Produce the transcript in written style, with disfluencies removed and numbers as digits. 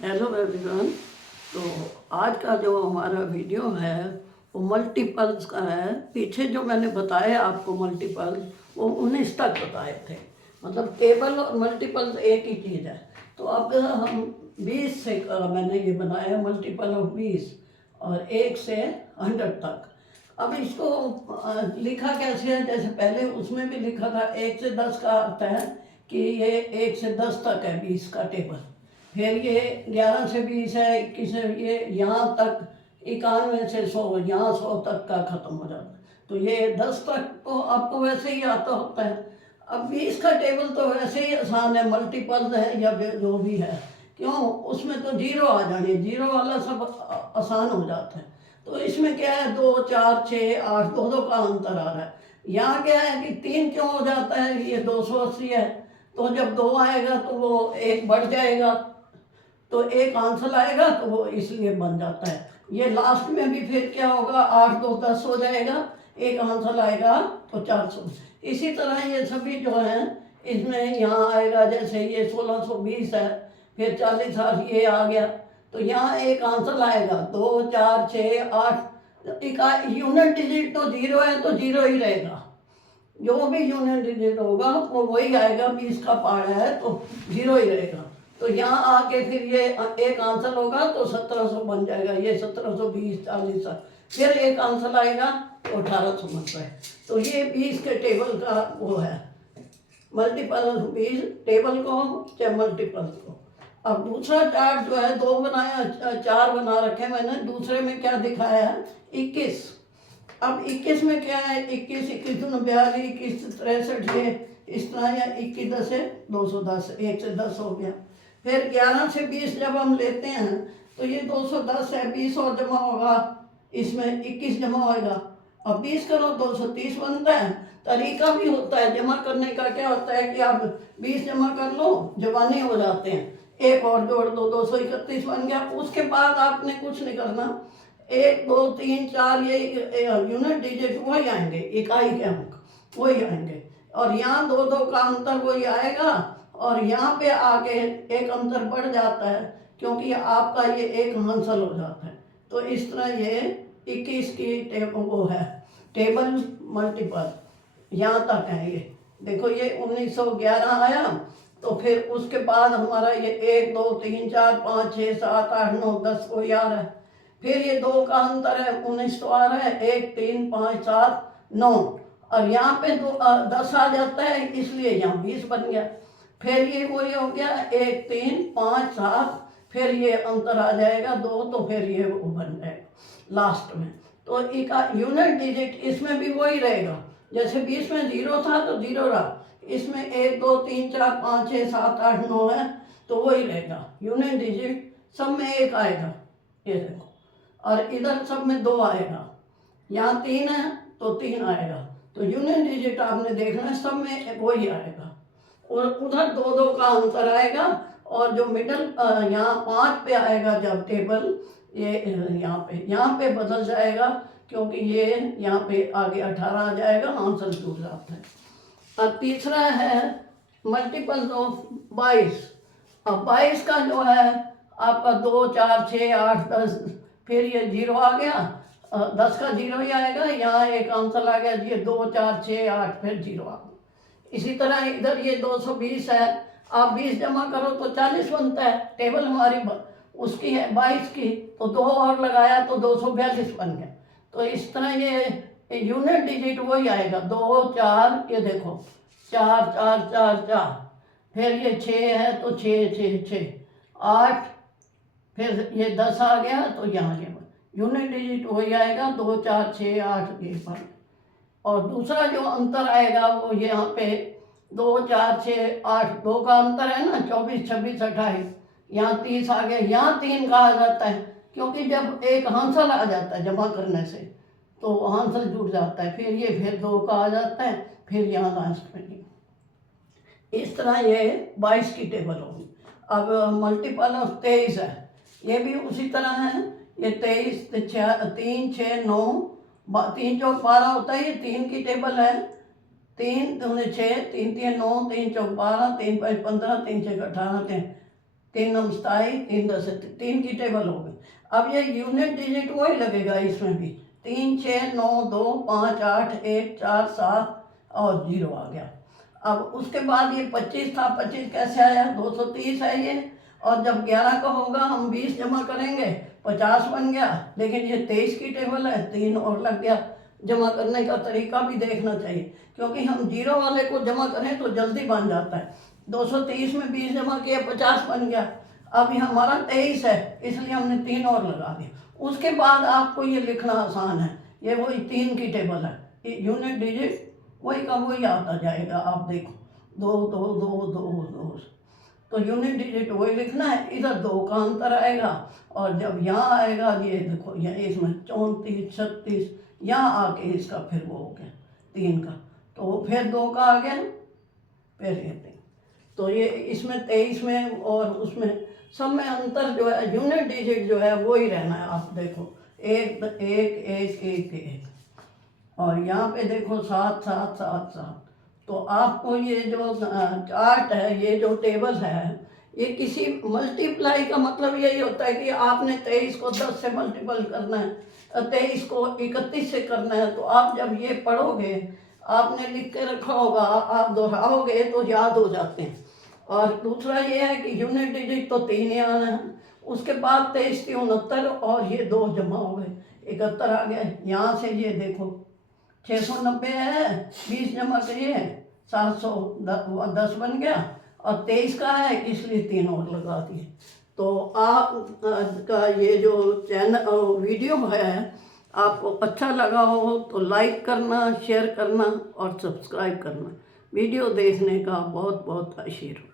Hello everyone. तो आज का जो हमारा वीडियो है वो मल्टीपल्स का है। पीछे जो मैंने बताया आपको मल्टीपल्स वो 19 तक बताए थे। मतलब टेबल और मल्टीपल्स एक ही चीज़ है। तो अब हम 20 से मैंने ये बनाया मल्टीपल ऑफ 20 और 1 से 100 तक। अब इसको लिखा कैसे है, जैसे पहले उसमें भी लिखा था 1 से 10 का अर्थ है कि ये 1 से 10 तक है 20 का टेबल। फिर ये 11 से 20 है, 21 से ये यहाँ तक 91 से 100, यहाँ 100 तक का ख़त्म हो जाता है। तो ये 10 तक तो आपको वैसे ही आता होता है। अब 20 का टेबल तो वैसे ही आसान है, मल्टीपल है या जो भी है, क्यों उसमें तो जीरो आ जानी, जीरो वाला सब आसान हो जाता है। तो इसमें क्या है, 2 4 6 8 दो दो का अंतर आ रहा है। यहाँ क्या है कि 3 क्यों हो जाता है, ये 280 है, तो जब 2 आएगा तो वो 1 बढ़ जाएगा, तो एक आंसर आएगा, तो वो इसलिए बन जाता है। ये लास्ट में भी फिर क्या होगा, 8 2 10 हो जाएगा, एक आंसर आएगा तो 400। इसी तरह ये सभी जो हैं इसमें यहाँ आएगा, जैसे ये 1620 है, फिर 40 8 ये आ गया, तो यहाँ एक आंसर आएगा 2 4 6 8। यूनिट डिजिट तो जीरो है तो जीरो ही रहेगा, जो भी यूनिट डिजिट होगा वो वही आएगा। 20 का पहाड़ा है तो जीरो ही रहेगा। तो यहाँ आके फिर ये एक आंसर होगा तो 1700 बन जाएगा, ये 1720 40। फिर एक आंसर आएगा तो 1890। तो ये 20 के टेबल का वो है, मल्टीपल 20 टेबल को चाहे मल्टीपल को। अब दूसरा चार्ट जो है, 2 बनाया 4 बना रखे मैंने। दूसरे में क्या दिखाया है, 21। अब 21 में क्या है, 21 21 दूनी 42 21 63 ये इस तरह, या 21 10 है 210, 1 से 10 हो गया। फिर 11 से 20 जब हम लेते हैं तो ये 210 है, 20 और जमा होगा, इसमें 21 जमा होएगा। अब 20 करो 230 बनता है। तरीका भी होता है जमा करने का, क्या होता है कि आप 20 जमा कर लो, जवानी हो जाते हैं, एक और जोड़ दो, 231 बन गया। उसके बाद आपने कुछ नहीं करना, 1 2 3 4 ये यूनिट डिजिट वही आएंगे, इकाई के अंक वही आएंगे, और यहाँ 2 2 का अंतर वही आएगा, और यहाँ पे आके एक अंतर बढ़ जाता है क्योंकि आपका ये एक हासिल हो जाता है। तो इस तरह ये 21 की टेबल वो है, टेबल मल्टीपल यहाँ तक है। ये देखो ये 1911 आया, तो फिर उसके बाद हमारा ये 1 2 3 4 5 6 7 8 9 10 को याद है। फिर ये 2 का अंतर है, 19 तो आ रहा है, 1 3 5 7 9, और यहाँ पे 10 आ जाता है, इसलिए यहाँ 20 बन गया। फिर ये वही हो गया 1 3 5 7, फिर ये अंतर आ जाएगा 2, तो फिर ये वो बन जाएगा लास्ट में। तो एक यूनिट डिजिट इसमें भी वही रहेगा, जैसे 20 में 0 था तो 0 रहा, इसमें 1 2 3 4 5 6 7 8 9 है, तो वही रहेगा यूनिट डिजिट। सब में 1 आएगा, ये देखो, और इधर सब में 2 आएगा, यहाँ 3 है तो 3 आएगा। तो यूनिट डिजिट आपने देखना है, सब में वही आएगा, और उधर 2 2 का अंतर आएगा, और जो मिडल यहाँ 5 पे आएगा जब टेबल, ये यहाँ पे बदल जाएगा, क्योंकि ये यहाँ पे आगे 18 आ जाएगा, आंसर जुड़ जाता है। अब तीसरा है मल्टीपल ऑफ 22। अब 22 का जो है आपका 2 4 6 8 10, फिर ये 0 आ गया, 10 का 0 ही आएगा, यहाँ एक आंसर आ गया, ये 2 4 6 8, फिर 0 आ गया। इसी तरह इधर ये 220 है, आप 20 जमा करो तो 40 बनता है, टेबल हमारी उसकी है 22 की, तो 2 और लगाया तो 242 बन गया। तो इस तरह ये यूनिट डिजिट वही आएगा, 2 4, ये देखो 4 4 4 4, फिर ये 6 है तो 6 6 6 8, फिर ये 10 आ गया, तो यहाँ ये यूनिट डिजिट वही आएगा, 2 4 6 8 ये पर। और दूसरा जो अंतर आएगा वो यहाँ पे 2 4 6 8, 2 का अंतर है ना, 24 26 28, यहाँ 30 आ गया, यहाँ 3 कहा जाता है, क्योंकि जब एक हासिल आ जाता है जमा करने से तो हासिल जुड़ जाता है, फिर ये फिर 2 का आ जाता है, फिर यहाँ लास्ट में। इस तरह ये 22 की टेबल होगी। अब मल्टीपल ऑफ 23 है, ये भी उसी तरह है, ये 23 3 6 9, 3 चौक 12 होता है, ये 3 की टेबल है, 3 दूनी 6 3 3 9 3 चौक 12 3 5 15 3 6 18 3 3 नमस्ताई 3 10 3 की टेबल हो गई। अब ये यूनिट डिजिट वही लगेगा इसमें भी, 3 6 9 2 5 8 1 4 7 और 0 आ गया। अब उसके बाद ये 25 था, 25 कैसे आया, 230 है ये, और जब 11 का होगा हम 20 जमा करेंगे 50 बन गया। लेकिन ये 23 की टेबल है, 3 और लग गया। जमा करने का तरीका भी देखना चाहिए, क्योंकि हम 0 वाले को जमा करें तो जल्दी बन जाता है। 230 में 20 जमा किया 50 बन गया। अब ये हमारा 23 है, इसलिए हमने 3 और लगा दिया। उसके बाद आपको ये लिखना आसान है, ये वही 3 की टेबल है, यूनिट डिजिट वही का वही आता जाएगा। आप देखो 2 2 2 2 2, तो यूनिट डिजिट वही लिखना है, इधर 2 का अंतर आएगा। और जब यहाँ आएगा ये देखो, यहाँ इसमें 34 36, यहाँ आके इसका फिर वो हो गया 3 का, तो फिर 2 का आ गया, फिर ये 3। तो ये इसमें 23 में और उसमें सब में अंतर जो है, यूनिट डिजिट जो है वो ही रहना है। आप देखो 1 1 1 1 1, और यहाँ पे देखो 7 7 7 7। तो आपको ये जो चार्ट है, ये जो टेबल है, ये किसी मल्टीप्लाई का मतलब यही होता है कि आपने 23 को 10 से मल्टीपल करना है, 23 को 31 से करना है। तो आप जब ये पढ़ोगे, आपने लिख के रखा होगा, आप दोहराओगे तो याद हो जाते हैं। और दूसरा ये है कि यूनिट डिजिट तो 3 ही आना है। उसके बाद 23 की 69 और ये 2 जमा हो गए, 71 आ गया। यहाँ से ये देखो 690 है, 20 जमा करिए 710 बन गया, और 23 का है इसलिए 3 और लगा दिए। तो आप का ये जो चैनल वीडियो है आपको अच्छा लगा हो तो लाइक करना, शेयर करना और सब्सक्राइब करना। वीडियो देखने का बहुत बहुत आशीर्वाद।